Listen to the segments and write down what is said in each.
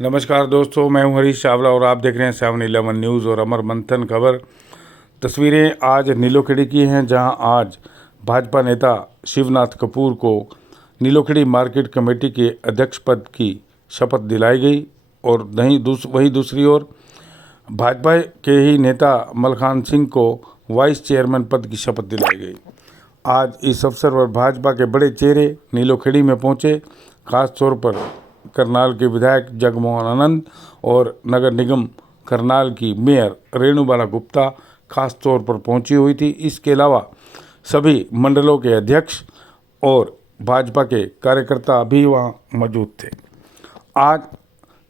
नमस्कार दोस्तों, मैं हूं हरीश चावला और आप देख रहे हैं 7-11 न्यूज़ और अमर मंथन खबर। तस्वीरें आज नीलोखेड़ी की हैं, जहां आज भाजपा नेता शिवनाथ कपूर को नीलोखेड़ी मार्केट कमेटी के अध्यक्ष पद की शपथ दिलाई गई और वहीं दूसरी ओर भाजपा के ही नेता मलखान सिंह को वाइस चेयरमैन पद की शपथ दिलाई गई। आज इस अवसर पर भाजपा के बड़े चेहरे नीलोखेड़ी में पहुंचे। खास तौर पर करनाल के विधायक जगमोहन आनंद और नगर निगम करनाल की मेयर रेणुबाला गुप्ता खास तौर पर पहुंची हुई थी। इसके अलावा सभी मंडलों के अध्यक्ष और भाजपा के कार्यकर्ता भी वहां मौजूद थे। आज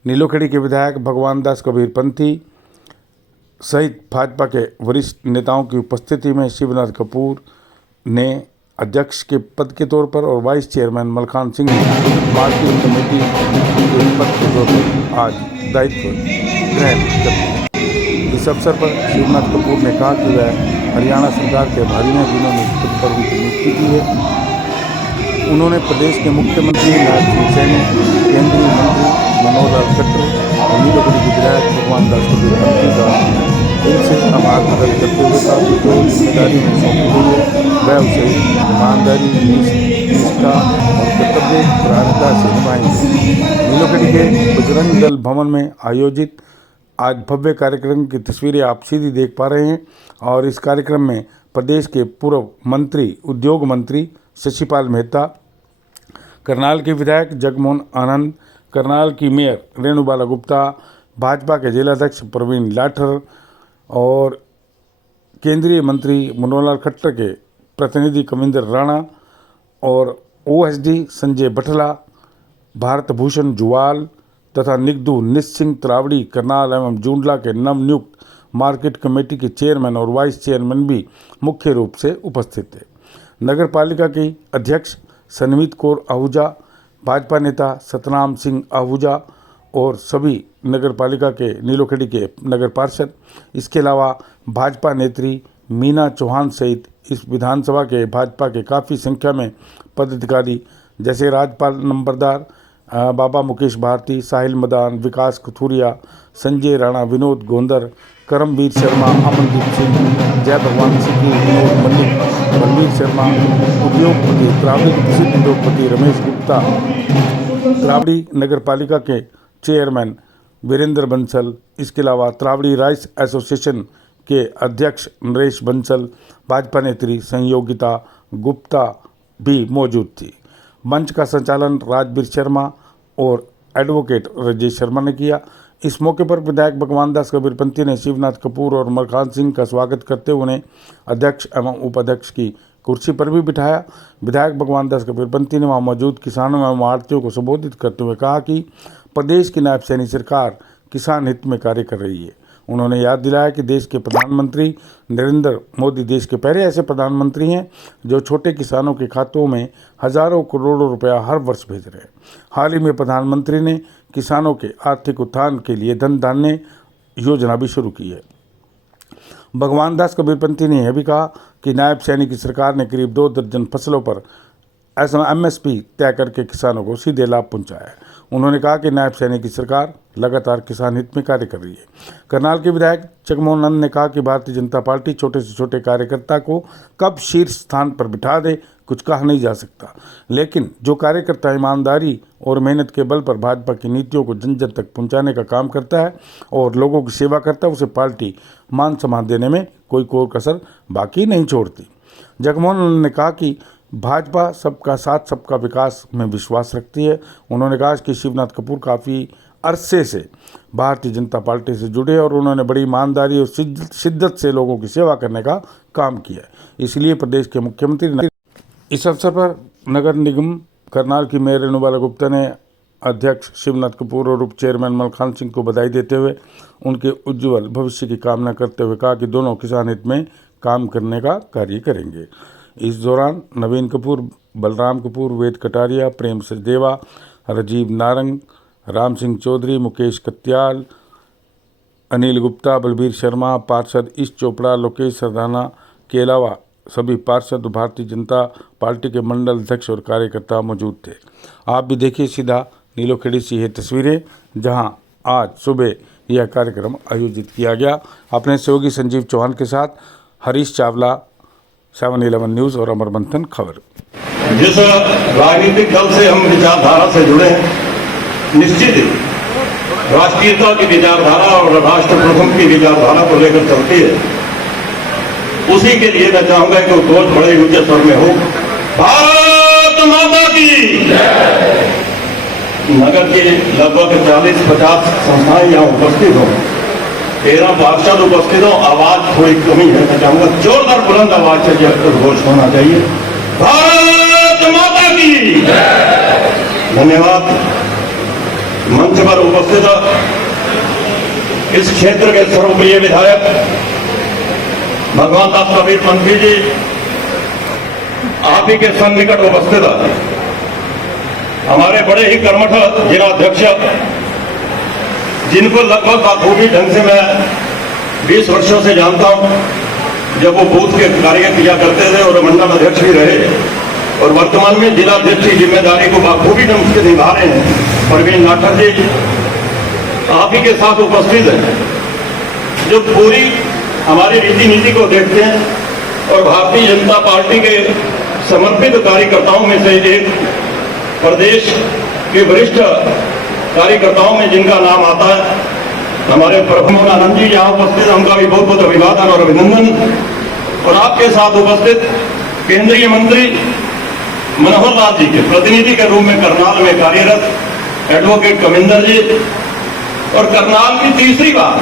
नीलोखेड़ी के विधायक भगवान दास कबीर पंथी सहित भाजपा के वरिष्ठ नेताओं की उपस्थिति में शिवनाथ कपूर ने अध्यक्ष के पद के तौर पर और वाइस चेयरमैन मलखान सिंह ने मार्केट कमेटी के पद के तौर पर आज दायित्व ग्रहण कर। इस अवसर पर शिवनाथ कपूर ने कहा कि वह हरियाणा सरकार के भारी हैं जिन्होंने इस पद पर उनकी नियुक्ति की है। उन्होंने प्रदेश के मुख्यमंत्री नायब सिंह सैनी, केंद्रीय मंत्री मनोहर लाल खट्टर और नीलोखेड़ी के विधायक भगवान दास कबीर पंथी का इनसे आभार प्रकट करते हुए कहा कि जो जिम्मेदारी में सौंपी गई है वह उसे ईमानदारी, निष्ठा और कर्तव्य परायणता से निभाएंगे। नीलोखेड़ी के बजरंग दल भवन में आयोजित आज भव्य कार्यक्रम की तस्वीरें आप सीधी देख पा रहे हैं और इस कार्यक्रम में प्रदेश के पूर्व मंत्री, उद्योग मंत्री शशिपाल मेहता, करनाल के विधायक जगमोहन आनंद, करनाल की मेयर रेणुबाला गुप्ता, भाजपा के जिलाध्यक्ष प्रवीण लाठर और केंद्रीय मंत्री मनोहर लाल खट्टर के प्रतिनिधि कविंदर राणा और ओएसडी संजय बठला, भारत भूषण जुवाल तथा निगदू निसिंह त्रावड़ी करनाल एवं जूंडला के नवनियुक्त मार्केट कमेटी के चेयरमैन और वाइस चेयरमैन भी मुख्य रूप से उपस्थित थे। नगर पालिका की अध्यक्ष सनमीत कौर आहूजा, भाजपा नेता सतनाम सिंह आहूजा और सभी नगर पालिका के नीलोखेड़ी के नगर पार्षद, इसके अलावा भाजपा नेत्री मीना चौहान सहित इस विधानसभा के भाजपा के काफ़ी संख्या में पदाधिकारी जैसे राजपाल नंबरदार, बाबा मुकेश भारती, साहिल मदान, विकास कथूरिया, संजय राणा, विनोद गोंदर, करमवीर शर्मा, अमनदीप सिंह, जय भगवान सिंह, विनोद मल्लिक, बलवीर शर्मा, उद्योगपति त्रावड़ी के प्रसिद्ध उद्योगपति रमेश गुप्ता, त्रावड़ी नगर पालिका के चेयरमैन वीरेंद्र बंसल, इसके अलावा त्रावड़ी राइस एसोसिएशन के अध्यक्ष नरेश बंसल, भाजपा नेत्री संयोगिता गुप्ता भी मौजूद थी। मंच का संचालन राजवीर शर्मा और एडवोकेट राजेश शर्मा ने किया। इस मौके पर विधायक भगवान दास कबीर पंथी ने शिवनाथ कपूर और मलखान सिंह का स्वागत करते हुए उन्हें अध्यक्ष एवं उपाध्यक्ष की कुर्सी पर भी बिठाया। विधायक भगवान दास कबीर पंथी ने वहां मौजूद किसानों एवं आढ़तियों को संबोधित करते हुए कहा कि प्रदेश की नायब सैनी सरकार किसान हित में कार्य कर रही है। उन्होंने याद दिलाया कि देश के प्रधानमंत्री नरेंद्र मोदी देश के पहले ऐसे प्रधानमंत्री हैं जो छोटे किसानों के खातों में हजारों करोड़ों रुपया हर वर्ष भेज रहे हैं। हाल ही में प्रधानमंत्री ने किसानों के आर्थिक उत्थान के लिए धन धान्य योजना भी शुरू की है। भगवान दास कबीर पंथी ने यह भी कहा कि नायब सैनी की सरकार ने करीब 2 दर्जन फसलों पर MSP तय करके किसानों को सीधे लाभ पहुंचाया है। उन्होंने कहा कि नायब सैनी की सरकार लगातार किसान हित में कार्य कर रही है। करनाल के विधायक जगमोहन आनंद ने कहा कि भारतीय जनता पार्टी छोटे से छोटे कार्यकर्ता को कब शीर्ष स्थान पर बिठा दे कुछ कहा नहीं जा सकता, लेकिन जो कार्यकर्ता ईमानदारी और मेहनत के बल पर भाजपा की नीतियों को जन जन तक पहुंचाने का काम करता है और लोगों की सेवा करता है, उसे पार्टी मान सम्मान देने में कोई कसर बाकी नहीं छोड़ती। जगमोहन आनंद ने कहा कि भाजपा सबका साथ सबका विकास में विश्वास रखती है। उन्होंने कहा कि शिवनाथ कपूर काफ़ी अरसे से भारतीय जनता पार्टी से जुड़े और उन्होंने बड़ी ईमानदारी और शिद्दत से लोगों की सेवा करने का काम किया, इसलिए प्रदेश के मुख्यमंत्री ने इस अवसर पर नगर निगम करनाल की मेयर रेणुबाला गुप्ता ने अध्यक्ष शिवनाथ कपूर और उप चेयरमैन मलखान सिंह को बधाई देते हुए उनके उज्ज्वल भविष्य की कामना करते हुए कहा कि दोनों किसान हित में काम करने का कार्य करेंगे। इस दौरान नवीन कपूर, बलराम कपूर, वेद कटारिया, प्रेम सचदेवा, राजीव नारंग, राम सिंह चौधरी, मुकेश कत्याल, अनिल गुप्ता, बलबीर शर्मा, पार्षद ईश चोपड़ा, लोकेश सरदाना के अलावा सभी पार्षद भारतीय जनता पार्टी के मंडल अध्यक्ष और कार्यकर्ता मौजूद थे। आप भी देखिए सीधा नीलोखेड़ी से ये तस्वीरें, जहां आज सुबह यह कार्यक्रम आयोजित किया गया। अपने सहयोगी संजीव चौहान के साथ हरीश चावला, 7/11 न्यूज़ और अमर मंथन खबर। जिस राजनीतिक दल से हम विचारधारा से जुड़े हैं, निश्चित ही राष्ट्रीयता की विचारधारा और राष्ट्र प्रथम की विचारधारा को लेकर चलती है। उसी के लिए मैं चाहूंगा कि घोष बड़े ऊंचे स्वर में हो, भारत माता की। नगर के लगभग 40-50 संस्थाएं यहाँ उपस्थित हो, 13 पार्षद उपस्थित हो, आवाज थोड़ी कमी है। मैं चाहूंगा जोरदार बुलंद आवाज से यह घोष होना चाहिए, भारत माता की। धन्यवाद। मंच पर उपस्थित इस क्षेत्र के सर्वप्रिय विधायक भगवान दास कबीर मंत्री जी, आप ही के सन्निकट उपस्थित हमारे बड़े ही कर्मठ जिलाध्यक्ष, जिनको लगभग बखूबी ढंग से मैं 20 वर्षों से जानता हूं, जब वो बूथ के कार्य किया करते थे और मंडल अध्यक्ष भी रहे, और वर्तमान में जिलाध्यक्ष की जिम्मेदारी को बखूबी ढंग से निभा रहे हैं। प्रवीण नाठर जी आप ही के साथ उपस्थित है, जो पूरी हमारी रीति नीति को देखते हैं और भारतीय जनता पार्टी के समर्पित कार्यकर्ताओं में से एक, प्रदेश के वरिष्ठ कार्यकर्ताओं में जिनका नाम आता है, हमारे प्रभु आनंद जी यहाँ उपस्थित, उनका भी बहुत बहुत अभिवादन और अभिनंदन। और आपके साथ उपस्थित केंद्रीय मंत्री मनोहर लाल जी के प्रतिनिधि के रूप में करनाल में कार्यरत एडवोकेट कविंदर जी, और करनाल की तीसरी बार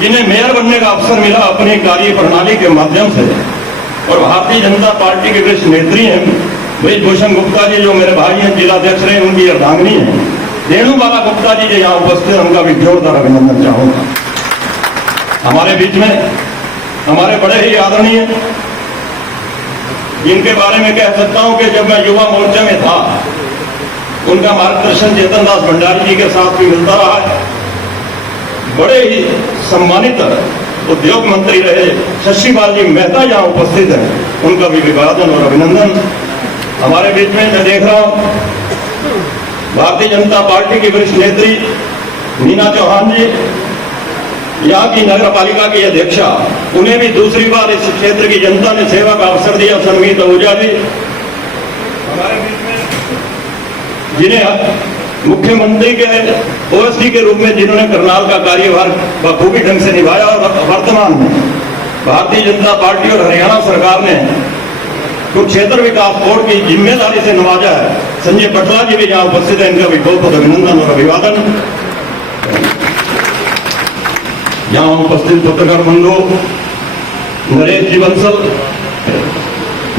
जिन्हें मेयर बनने का अवसर मिला अपनी कार्य प्रणाली के माध्यम से, और भारतीय जनता पार्टी के वरिष्ठ नेत्री हैं ब्रिजभूषण गुप्ता जी, जो मेरे भाई हैं, जिलाध्यक्ष रहे, उनकी अर्धांगिनी है रेणुबाला गुप्ता जी, जो यहाँ उपस्थित, उनका भी जोरदार अभिनंदन चाहूंगा। हमारे बीच में हमारे बड़े ही आदरणीय, जिनके बारे में कह सकता हूं कि जब मैं युवा मोर्चा में था, उनका मार्गदर्शन चेतन दास भंडारी जी के साथ भी मिलता रहा है। बड़े ही सम्मानित उद्योग मंत्री रहे शशिपाल जी मेहता यहाँ उपस्थित हैं, उनका भी अभिवादन और अभिनंदन। हमारे बीच में मैं देख रहा हूं भारतीय जनता पार्टी की वरिष्ठ नेत्री नीना चौहान जी, यहाँ की नगर पालिका की अध्यक्षा, उन्हें भी दूसरी बार इस क्षेत्र की जनता ने सेवा का अवसर दिया, सनमीत आहूजा जी। हमारे बीच में जिन्हें मुख्यमंत्री के ओएसडी के रूप में जिन्होंने करनाल का कार्यभार बखूबी ढंग से निभाया, और वर्तमान में भारतीय जनता पार्टी और हरियाणा सरकार ने कुरुक्षेत्र विकास बोर्ड की जिम्मेदारी से नवाजा है, संजय पटला जी भी यहाँ उपस्थित है, इनका भी बहुत बहुत अभिनंदन और अभिवादन। यहाँ उपस्थित पत्रकार बंधु नरेश जी बंसल,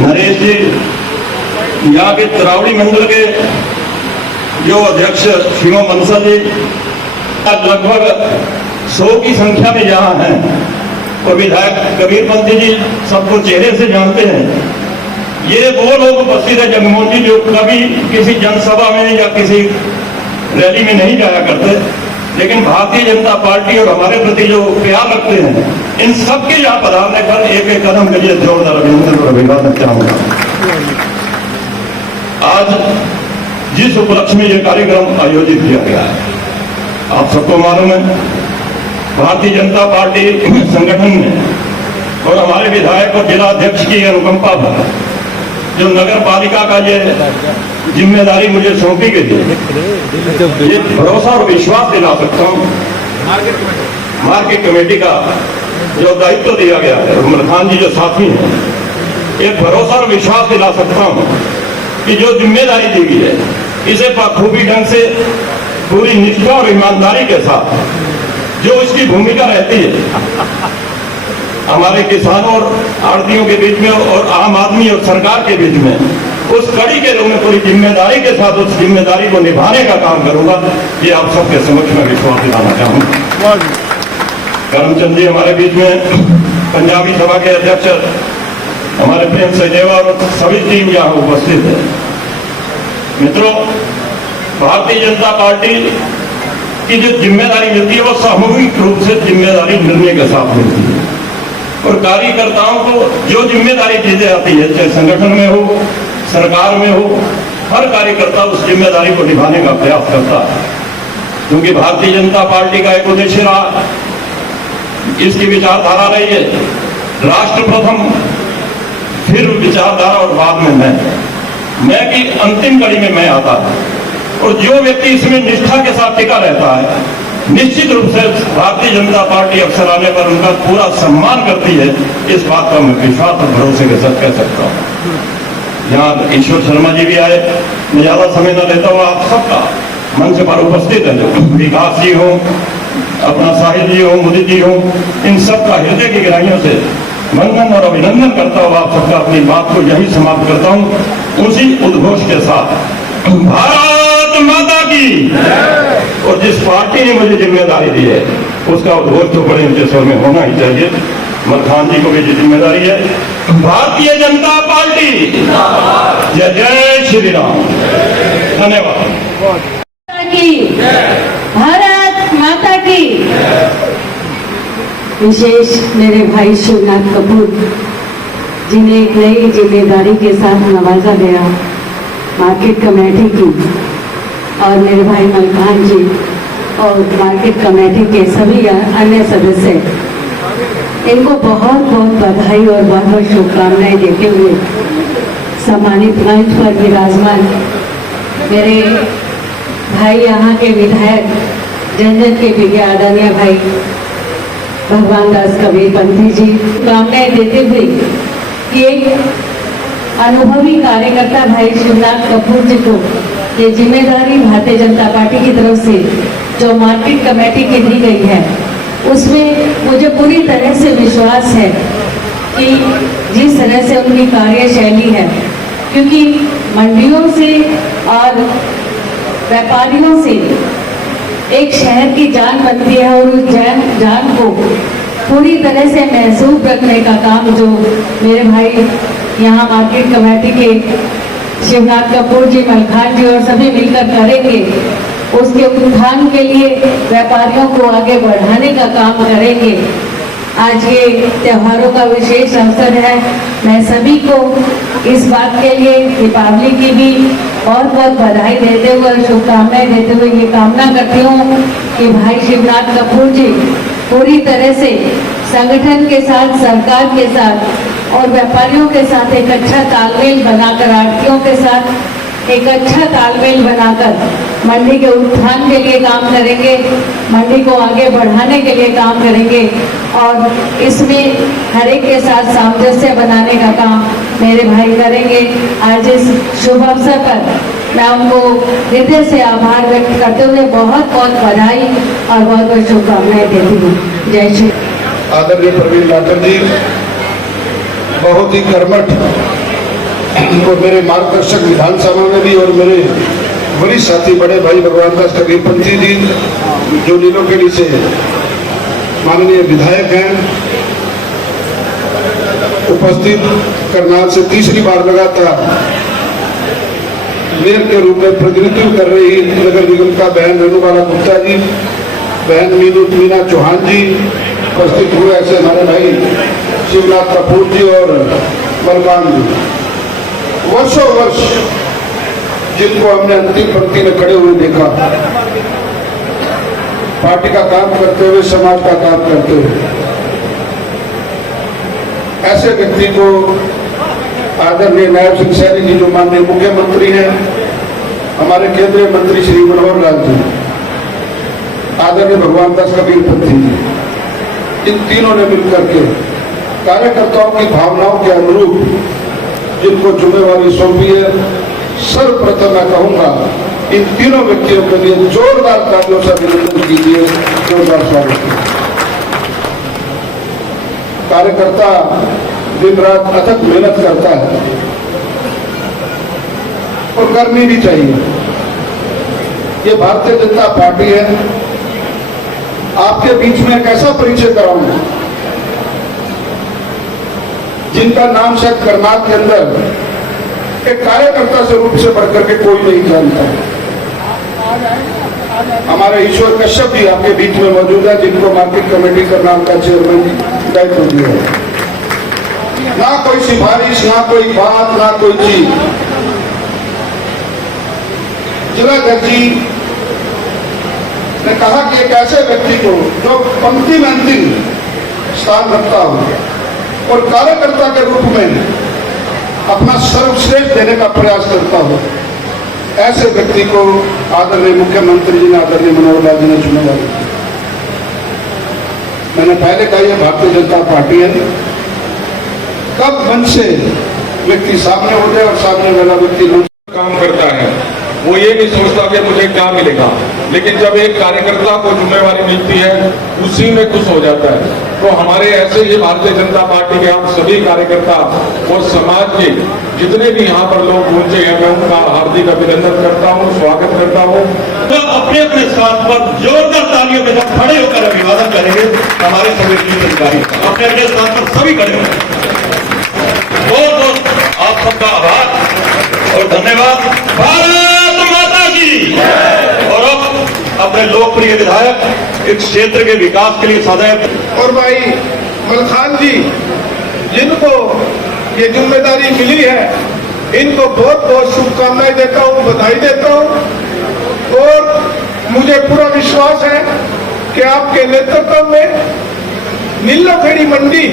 नरेश जी यहाँ के तरावड़ी मंडल के जो अध्यक्ष शिवम बंसल जी, लगभग 100 की संख्या में यहाँ हैं, और विधायक कबीर पंथी जी सबको चेहरे से जानते हैं। ये वो लोग उपस्थित है जगमोहन जी, जो कभी किसी जनसभा में या किसी रैली में नहीं जाया करते, लेकिन भारतीय जनता पार्टी और हमारे प्रति जो प्यार रखते हैं, इन सबके यहाँ पधारने पर एक एक कदम के लिए जोरदार अभिनंदन और अभिवादन चाहूंगा। आज जिस उपलक्ष्य में यह कार्यक्रम आयोजित किया गया है, आप सबको मालूम है, भारतीय जनता पार्टी संगठन ने और हमारे विधायक और जिला अध्यक्ष की अनुकंपा पर जो नगर पालिका का ये जिम्मेदारी मुझे सौंपी गई है, ये भरोसा और विश्वास दिला सकता हूँ। मार्केट कमेटी का जो दायित्व दिया गया है, उमर खान जी जो साथी हैं, एक भरोसा और विश्वास दिला सकता हूँ कि जो जिम्मेदारी दी गई है, इसे बखूबी ढंग से पूरी निष्ठा और ईमानदारी के साथ जो इसकी भूमिका रहती है हमारे किसानों और आड़तियों के बीच में और आम आदमी और सरकार के बीच में, उस कड़ी के रूप में पूरी जिम्मेदारी के साथ उस जिम्मेदारी को निभाने का काम करूंगा, ये आप सबके समक्ष में विश्वास दिलाना चाहूंगा। करमचंद जी हमारे बीच में, पंजाबी सभा के अध्यक्ष हमारे प्रेम सहदेवा और सभी टीम यहाँ उपस्थित है। मित्रों, भारतीय जनता पार्टी की जो जिम्मेदारी मिलती है वो सामूहिक रूप से जिम्मेदारी मिलने के साथ मिलती है, और कार्यकर्ताओं को जो जिम्मेदारी चीजें आती है, चाहे संगठन में हो, सरकार में हो, हर कार्यकर्ता उस जिम्मेदारी को निभाने का प्रयास करता है, क्योंकि भारतीय जनता पार्टी का एक उद्देश्य रहा, इसकी विचारधारा रही है राष्ट्र प्रथम, फिर विचारधारा और बाद में मैं की अंतिम कड़ी में मैं आता है। और जो व्यक्ति इसमें निष्ठा के साथ टिका रहता है, निश्चित रूप से भारतीय जनता पार्टी अवसर आने पर उनका पूरा सम्मान करती है। इस बात का मैं विश्वास और भरोसे के साथ कह सकता हूँ। यहाँ ईश्वर शर्मा जी भी आए, मैं ज्यादा समय न लेता हूँ, आप सबका मंच पर उपस्थित है, जो विकास जी हो, अपना साहिल जी हो, मुदित जी हो, इन सबका हृदय की गहराइयों से वंदन और अभिनंदन करता हूँ। आप सबका अपनी बात को यही समाप्त करता हूँ उसी उद्घोष के साथ, भारत माता की। और जिस पार्टी ने मुझे जिम्मेदारी दी है उसका उद्घोष तो बड़े ऊंचे स्वर में होना ही चाहिए। मलखान जी को भी जिम्मेदारी है, भारतीय जनता पार्टी, जय जय श्री राम। धन्यवाद। भारत माता की। विशेष मेरे भाई शिवनाथ कपूर जिन्हें एक नई जिम्मेदारी के साथ नवाजा गया मार्केट कमेटी की, और मेरे भाई मलखान जी और मार्केट कमेटी के सभी अन्य सदस्य, इनको बहुत बहुत बधाई और बहुत बहुत शुभकामनाएं देते हुए सम्मानित मंच पर विराजमान मेरे भाई, यहाँ के विधायक, जनजन के प्रिय आदरणीय भाई भगवान दास कबीर पंथी जी, कामनाएं देते हुए कि एक अनुभवी कार्यकर्ता भाई शिवनाथ कपूर जी को ये जिम्मेदारी भारतीय जनता पार्टी की तरफ से जो मार्केट कमेटी की दी गई है, उसमें मुझे पूरी तरह से विश्वास है कि जिस तरह से उनकी कार्यशैली है, क्योंकि मंडियों से और व्यापारियों से एक शहर की जान बनती है, और उस जान को पूरी तरह से महसूस रखने का काम जो मेरे भाई यहाँ मार्केट कमेटी के शिवनाथ कपूर जी, मलखान जी और सभी मिलकर करेंगे, उसके उत्थान के लिए व्यापारियों को आगे बढ़ाने का काम करेंगे। आज ये त्योहारों का विशेष अवसर है। मैं सभी को इस बात के लिए दीपावली की भी बहुत बहुत बधाई देते हुए और शुभकामनाएं देते हुए ये कामना करती हूँ कि भाई शिवनाथ कपूर जी पूरी तरह से संगठन के साथ, सरकार के साथ और व्यापारियों के साथ एक अच्छा तालमेल बनाकर, आढ़तियों के साथ एक अच्छा तालमेल बनाकर मंडी के उत्थान के लिए काम करेंगे, मंडी को आगे बढ़ाने के लिए काम करेंगे, और इसमें हर एक के साथ सामंजस्य बनाने का काम मेरे भाई करेंगे। आज इस शुभ अवसर पर मैं उनको हृदय से आभार व्यक्त करते हुए बहुत बहुत बधाई और बहुत बहुत शुभकामनाएं देती हूँ। जय श्री। आदरणीय प्रवीण लाटर जी बहुत ही कर्मठ और मेरे मार्गदर्शक विधानसभा में भी, और मेरे वरिष्ठ साथी बड़े भाई भगवान दास कबीर पंथी जी जो नीलोखेड़ी से माननीय विधायक हैं, उपस्थित करनाल से तीसरी बार लगातार मेयर के रूप में प्रतिनिधित्व कर रही नगर निगम का बहन रेणुबाला गुप्ता जी, बहन मीना चौहान जी, उपस्थित हुए ऐसे हमारे भाई शिवनाथ कपूर जी और मलखान जी, वर्षों वर्ष जिनको हमने अंतिम पंक्ति में खड़े हुए देखा, पार्टी का काम करते हुए, समाज का काम करते हुए, ऐसे व्यक्ति को आदरणीय नायब सिंह सैनी जी जो माननीय मुख्यमंत्री हैं, हमारे केंद्रीय मंत्री श्री मनोहर लाल जी, आदरणीय भगवान दास कबीर पंथी जी, इन तीनों ने मिलकर के कार्यकर्ताओं की भावनाओं के अनुरूप जिनको जिम्मेवारी सौंपी है, सर्वप्रथम मैं कहूंगा इन तीनों व्यक्तियों के लिए जोरदार तालियों से अभिनंदन कीजिए, जोरदार स्वागत। कार्यकर्ता दिन रात अथक मेहनत करता है और करनी भी चाहिए। ये भारतीय जनता पार्टी है। आपके बीच में एक ऐसा परिचय कराऊंगा जिनका नाम शायद करनाल के अंदर एक कार्यकर्ता से रूप से बढ़कर के कोई नहीं जानता। हमारे ईश्वर कश्यप जी आपके बीच में मौजूद है, जिनको मार्केट कमेटी करनाल का चेयरमैन दायित्व दिया है। ना कोई सिफारिश, ना कोई बात, ना कोई चीज, जिलाध्यक्ष जी ने कहा कि एक ऐसे व्यक्ति को जो पंक्ति में अंतिम स्थान रखता हो और कार्यकर्ता के रूप में अपना सर्वश्रेष्ठ देने का प्रयास करता हो, ऐसे व्यक्ति को आदरणीय मुख्यमंत्री जी ने, आदरणीय मनोहर लाल जी ने जिम्मेदारी दी। मैंने पहले कहा यह भारतीय जनता पार्टी है। कब मंच से व्यक्ति सामने हो जाए और सामने वाला व्यक्ति काम करता है, वो ये नहीं सोचता कि मुझे क्या मिलेगा, लेकिन जब एक कार्यकर्ता को जिम्मेवारी मिलती है उसी में खुश हो जाता है। तो हमारे ऐसे ही भारतीय जनता पार्टी के हम सभी कार्यकर्ता और समाज के जितने भी यहाँ पर लोग पहुंचे हैं, मैं उनका हार्दिक अभिनंदन करता हूँ, स्वागत करता हूँ। तो अपने अपने स्थान पर जोरदार तालियों के साथ खड़े होकर अभिवादन करेंगे हमारे सभी पुलिस अधिकारी। अपने अपने स्थान पर सभी खड़े होंगे। बहुत बहुत आप सबका आभार और धन्यवाद। भारत माता की। और अब अपने लोकप्रिय विधायक इस क्षेत्र के विकास के लिए सदैव और भाई मलखान जी, जिनको ये जिम्मेदारी मिली है, इनको बहुत बहुत शुभकामनाएं देता हूँ, बधाई देता हूँ। और मुझे पूरा विश्वास है कि आपके नेतृत्व में नीलोखेड़ी मंडी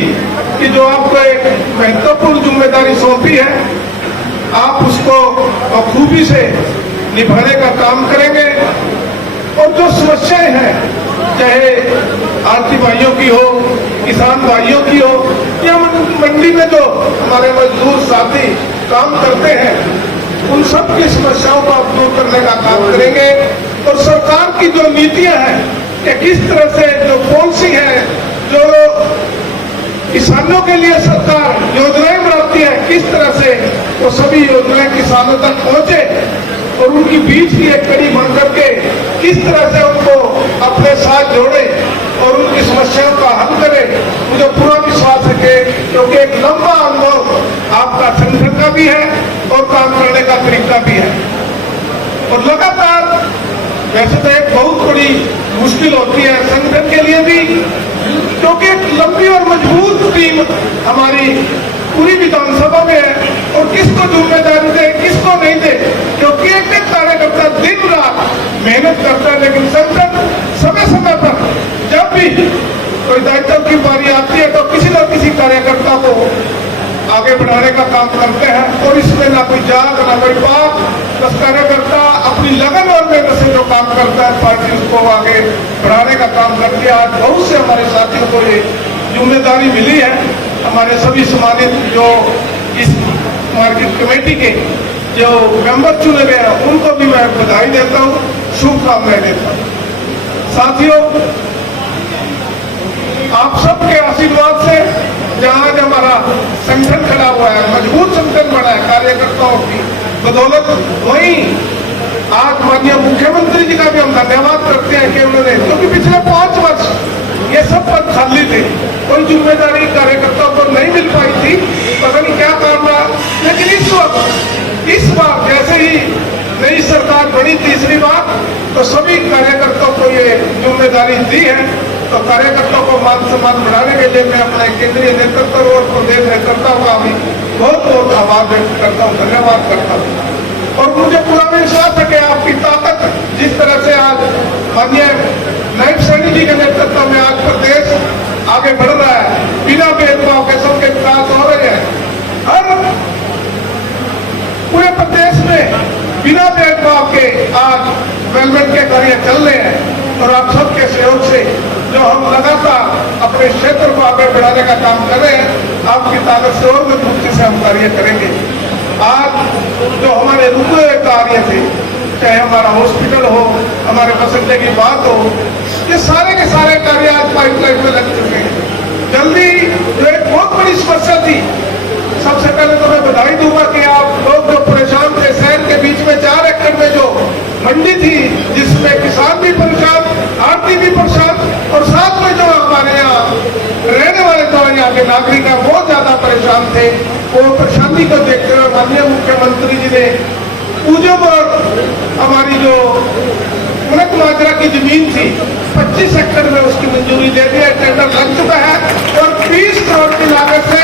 की जो आपको एक महत्वपूर्ण जिम्मेदारी सौंपी है, आप उसको बखूबी से निभाने का काम करेंगे। और जो समस्याएं हैं, चाहे आरती भाइयों की हो, किसान भाइयों की हो, या मंडी में जो हमारे मजदूर साथी काम करते हैं, उन सब की समस्याओं को आप दूर करने का काम करेंगे। और सरकार की जो नीतियां हैं कि किस तरह से जो पॉलिसी है, जो किसानों के लिए सरकार योजनाएं बनाती है, किस तरह से वो सभी योजनाएं किसानों तक पहुंचे और उनकी बीच की एक कड़ी बन करके किस तरह से उनको अपने साथ जोड़े और उनकी समस्याओं का हल करे। मुझे पूरा विश्वास है कि क्योंकि एक लंबा अनुभव आपका संगठन का भी है और काम करने का तरीका भी है। और लगातार वैसे तो एक बहुत बड़ी मुश्किल होती है संगठन के लिए भी, क्योंकि एक लंबी और मजबूत टीम हमारी पूरी विधानसभा में है और किसको जिम्मेदारी दे, किसको नहीं दे, क्योंकि एक एक कार्यकर्ता दिन रात मेहनत करता है। लेकिन संगठन समय समय पर जब भी कोई दायित्व की बारी आती है तो किसी न किसी कार्यकर्ता को आगे बढ़ाने का काम करते हैं। और इसमें ना कोई जात ना कोई बात, बस कार्यकर्ता अपनी लगन और मेहनत से जो काम करता है, पार्टी उसको आगे बढ़ाने का काम करती है। आज बहुत से हमारे साथियों को ये जिम्मेदारी मिली है। हमारे सभी सम्मानित जो इस मार्केट कमेटी के जो मेंबर चुने गए हैं, उनको भी मैं बधाई देता हूँ, शुभकामनाएं देता हूँ। साथियों, आप सबके आशीर्वाद से जहां आज हमारा संगठन खड़ा हुआ है, मजबूत संगठन बना है कार्यकर्ताओं की बदौलत, वहीं आज माननीय मुख्यमंत्री जी का भी हम धन्यवाद करते हैं कि उन्होंने, क्योंकि पिछले 5 वर्ष ये सब पद खाली थे, कोई जिम्मेदारी कार्यकर्ताओं को नहीं मिल पाई थी, पता नहीं क्या काम रहा। लेकिन इस बार जैसे ही नई सरकार बनी तीसरी बार, तो सभी कार्यकर्ताओं को ये जिम्मेदारी दी है। तो कार्यकर्ताओं को मान सम्मान बढ़ाने के लिए मैं अपने केंद्रीय नेतृत्व और प्रदेश नेतृत्व का भी बहुत बहुत आभार व्यक्त करता हूँ, धन्यवाद करता हूँ। और मुझे पूरा विश्वास है कि आपकी ताकत, जिस तरह से आज माननीय नायब सैनी जी के नेतृत्व में आज प्रदेश आगे बढ़ रहा है, बिना भेदभाव के सबके विकास हो रहे हैं। हर पूरे प्रदेश में बिना भेदभाव के आज डेवलपमेंट के कार्य चल रहे हैं। और आप सबके सहयोग से जो हम लगातार अपने क्षेत्र को आगे बढ़ाने का काम कर रहे हैं, आपकी ताकत से और मजबूती से हम कार्य करेंगे। आज जो हमारे रुके हुए कार्य थे, चाहे हमारा हॉस्पिटल हो, हमारे बस अड्डे की बात हो, ये सारे के सारे कार्य आज पाइपलाइन में लग चुके हैं। जल्दी जो एक बहुत बड़ी समस्या थी, सबसे पहले तो मैं बधाई दूंगा कि आप लोग जो परेशान थे, शहर के बीच में 4 एकड़ में जो मंडी थी, जिसमें किसान भी परेशान, आरती भी परेशान, और साथ में जो हमारे यहाँ रहने वाले जो यहाँ के नागरिक हैं बहुत ज्यादा परेशान थे। वो परेशानी को देखते हुए माननीय मुख्यमंत्री जी ने पूजब और हमारी जो मुनक माजरा की जमीन थी 25 एकड़ में उसकी मंजूरी दे दी है, टेंडर लग चुका है और 20 करोड़ की लागत से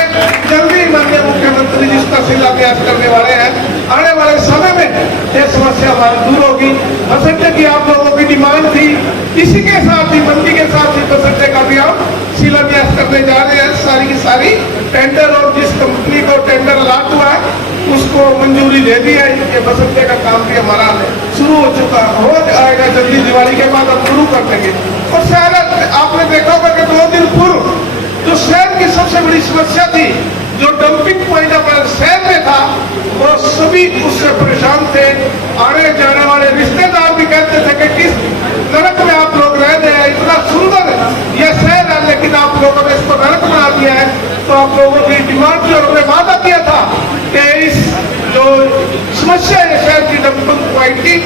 जल्दी माननीय मुख्यमंत्री जी इसका शिलान्यास करने वाले हैं। आने वाले समय में ये समस्या समस्या हमारी दूर होगी। बस अड्डे की आप लोगों की डिमांड थी, इसी के साथ ही मंदी के साथ ही बस अड्डे का भी हम शिलान्यास करने जा रहे हैं। सारी की सारी टेंडर और जिस कंपनी को टेंडर अलॉट हुआ है उसको मंजूरी दे दी है। ये बस अड्डे का काम भी हमारा शुरू हो चुका हो जाएगा, जल्दी दिवाली के बाद हम शुरू कर देंगे। और शहर आपने देखा होगा कि 2 दिन पूर्व जो शहर की सबसे बड़ी समस्या थी, जो डंपिंग पॉइंट हमारे शहर में था, वो सभी उससे परेशान थे। आने जाने वाले रिश्तेदार भी कहते थे कि किस नरक में आप लोग रह रहे हैं, इतना सुंदर यह शहर है लेकिन आप लोगों ने इसको नरक बना दिया है। तो आप लोगों की डिमांड जो हमने वादा किया था कि इस जो समस्या है शहर की डंपिंग पॉइंट की,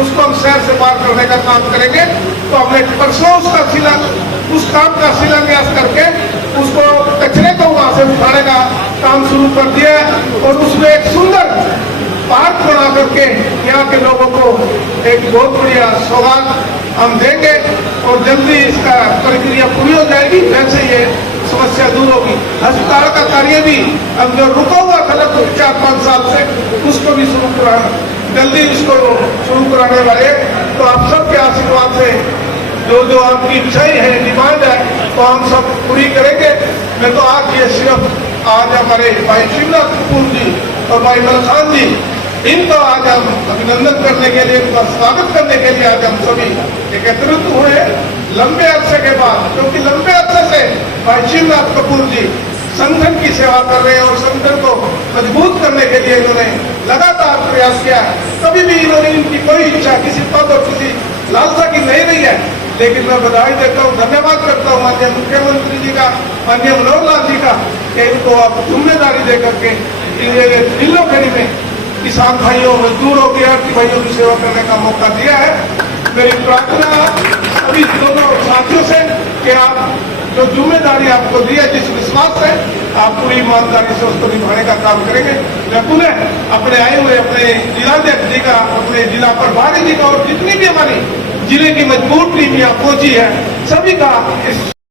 उसको हम शहर से बाहर करने का काम करेंगे। तो हमने परसों उस काम का शिलान्यास करके उसको कचरे को वहां से उठाने का काम शुरू कर दिया है और उसमें एक सुंदर पार्क बना करके यहाँ के लोगों को एक बहुत बढ़िया सौगात हम देंगे और जल्दी इसका प्रक्रिया पूरी हो जाएगी। वैसे ये समस्या दूर होगी। अस्पताल का कार्य भी अब जो रुका हुआ था लगभग 4-5 साल से, उसको भी शुरू कराना, जल्दी इसको शुरू कराने वाले। तो आप सबके आशीर्वाद से जो आपकी इच्छाएं है, डिमांड है, तो हम सब पूरी करेंगे। मैं तो आज ये सिर्फ आज हमारे भाई शिवनाथ कपूर जी और भाई मलखान जी, इनको आज हम अभिनंदन करने के लिए, उनका स्वागत करने के लिए आज हम सभी एकत्रित हुए लंबे अरसे के बाद। क्योंकि लंबे अरसे से भाई शिवनाथ कपूर जी संगठन की सेवा कर रहे हैं और संगठन को मजबूत करने के लिए इन्होंने लगातार प्रयास किया है। कभी भी इन्होंने इनकी कोई इच्छा किसी पद और किसी लालसा की नहीं रही है। लेकिन मैं बधाई देता हूँ, धन्यवाद करता हूँ माननीय मुख्यमंत्री जी का, माननीय मनोहर लाल जी का, कि इनको आप जिम्मेदारी दे करके नीलोखेड़ी में किसान भाइयों, मजदूरों के आर्थिक भाइयों की सेवा करने का मौका दिया है। मेरी प्रार्थना सभी दोनों साथियों से कि आप जो जिम्मेदारी आपको दी है, जिस विश्वास से आप पूरी ईमानदारी से उसको निभाने का काम करेंगे। मैं पुनः अपने आए हुए अपने जिलाध्यक्ष जी का, अपने जिला प्रभारी जी का और जितनी भी हमारी जिले की मजबूत टीम यहाँ पहुंची है, सभी का इस